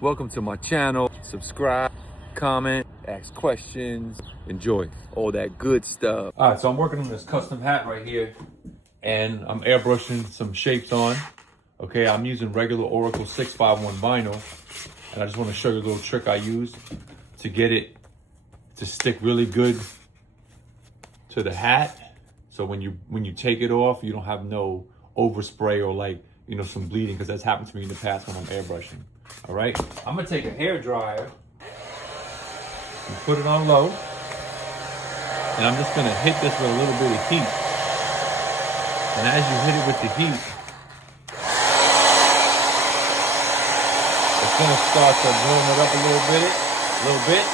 Welcome to my channel. Subscribe, comment, ask questions, enjoy all that good stuff. All right, so I'm working on this custom hat right here, and I'm airbrushing some shapes on. Okay, I'm using regular Oracal 651 vinyl, and I just want to show you a little trick I use to get it to stick really good to the hat. So when you take it off, you don't have no overspray or like, you know, some bleeding, because that's happened to me in the past when I'm airbrushing. All right, I'm gonna take a hair dryer and put it on low, and I'm just gonna hit this with a little bit of heat. And as you hit it with the heat, it's gonna start to warm it up a little bit.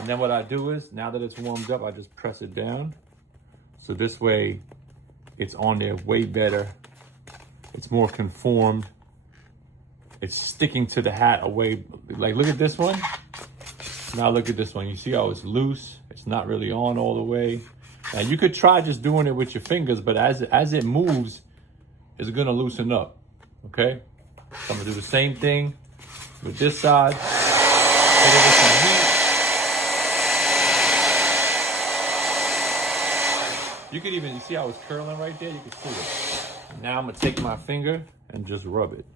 And then what I do is, now that it's warmed up, I just press it down. So this way, it's on there way better. It's more conformed. It's sticking to the hat away. Like, look at this one. Now look at this one. You see how it's loose? It's not really on all the way. Now you could try just doing it with your fingers, but as it moves, it's gonna loosen up, okay? So I'm gonna do the same thing with this side. Hit it with some heat. You could even, you see how it's curling right there? You can see it. Now I'm gonna take my finger and just rub it.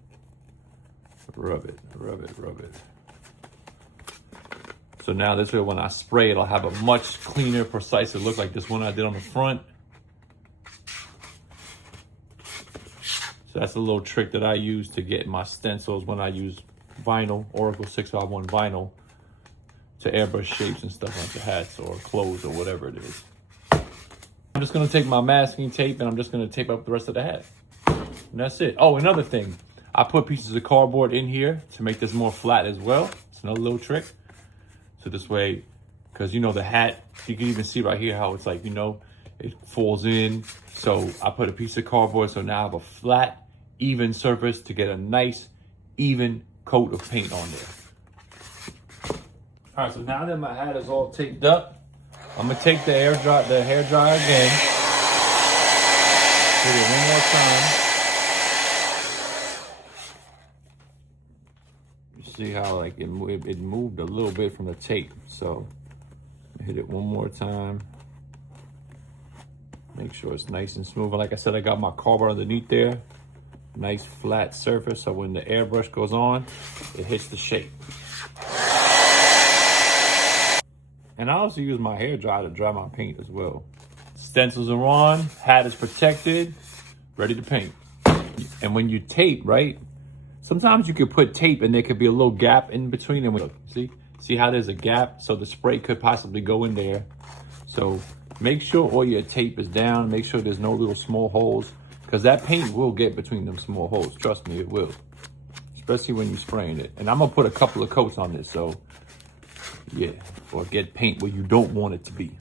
Rub it. So now this way, when I spray it, I'll have a much cleaner, precise look, like this one I did on the front. So that's a little trick that I use to get my stencils when I use vinyl, Oracal 651 vinyl, to airbrush shapes and stuff onto hats or clothes or whatever it is. I'm just gonna take my masking tape and I'm just gonna tape up the rest of the hat. And that's it. Oh, another thing. I put pieces of cardboard in here to make this more flat as well. It's another little trick. So this way, because you know the hat, you can even see right here how it's like, you know, it falls in. So I put a piece of cardboard, so now I have a flat, even surface to get a nice, even coat of paint on there. All right, so now that my hat is all taped up, I'm gonna take the hair dryer again. Hit it one more time. You see how like it moved a little bit from the tape. So hit it one more time. Make sure it's nice and smooth. And like I said, I got my cardboard underneath there. Nice flat surface, so when the airbrush goes on, it hits the shape. And I also use my hair dryer to dry my paint as well. Stencils are on, hat is protected, ready to paint. And when you tape, right? Sometimes you could put tape and there could be a little gap in between them. Look, see how there's a gap? So the spray could possibly go in there. So make sure all your tape is down. Make sure there's no little small holes, because that paint will get between them small holes. Trust me, it will. Especially when you're spraying it. And I'm gonna put a couple of coats on this, so yeah, or get paint where you don't want it to be.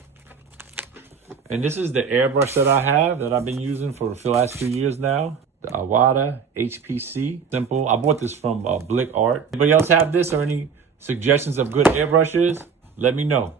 And this is the airbrush that I have that I've been using for the last few years now. The Awada HPC Simple. I bought this from Blick Art. Anybody else have this or any suggestions of good airbrushes? Let me know.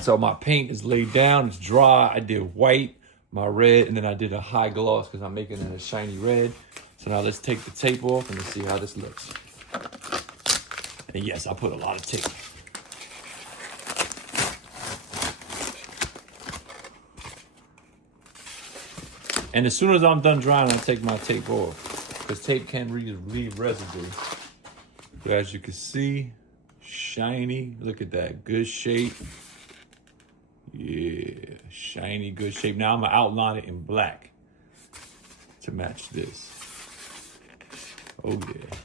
So my paint is laid down, it's dry. I did white, my red, and then I did a high gloss because I'm making it a shiny red. So now let's take the tape off and let's see how this looks. And yes, I put a lot of tape. And as soon as I'm done drying, I take my tape off, because tape can leave residue. But as you can see, shiny, look at that, good shape. Yeah. shiny, good shape. Now I'm gonna outline it in black to match this. Oh yeah.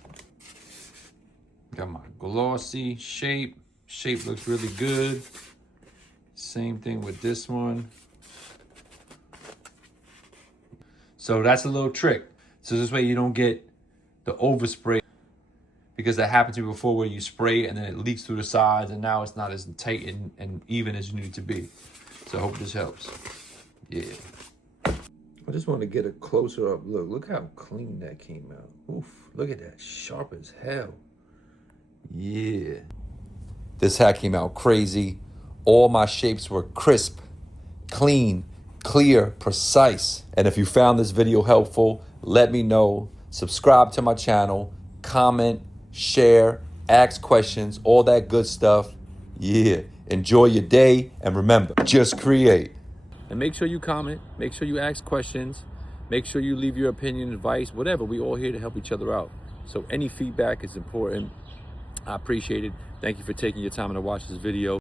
Got my glossy shape. Shape looks really good. Same thing with this one. So that's a little trick. So this way you don't get the overspray, because that happened to me before where you spray and then it leaks through the sides and now it's not as tight and even as you need it to be. So I hope this helps. Yeah. I just want to get a closer up look. Look how clean that came out. Oof, look at that, sharp as hell. Yeah. This hat came out crazy. All my shapes were crisp, clean, clear, precise. And if you found this video helpful, let me know. Subscribe to my channel, comment, share, ask questions, all that good stuff. Yeah. Enjoy your day, and remember, just create. And make sure you comment, make sure you ask questions, make sure you leave your opinion, advice, whatever. We all here to help each other out. So any feedback is important. I appreciate it. Thank you for taking your time to watch this video.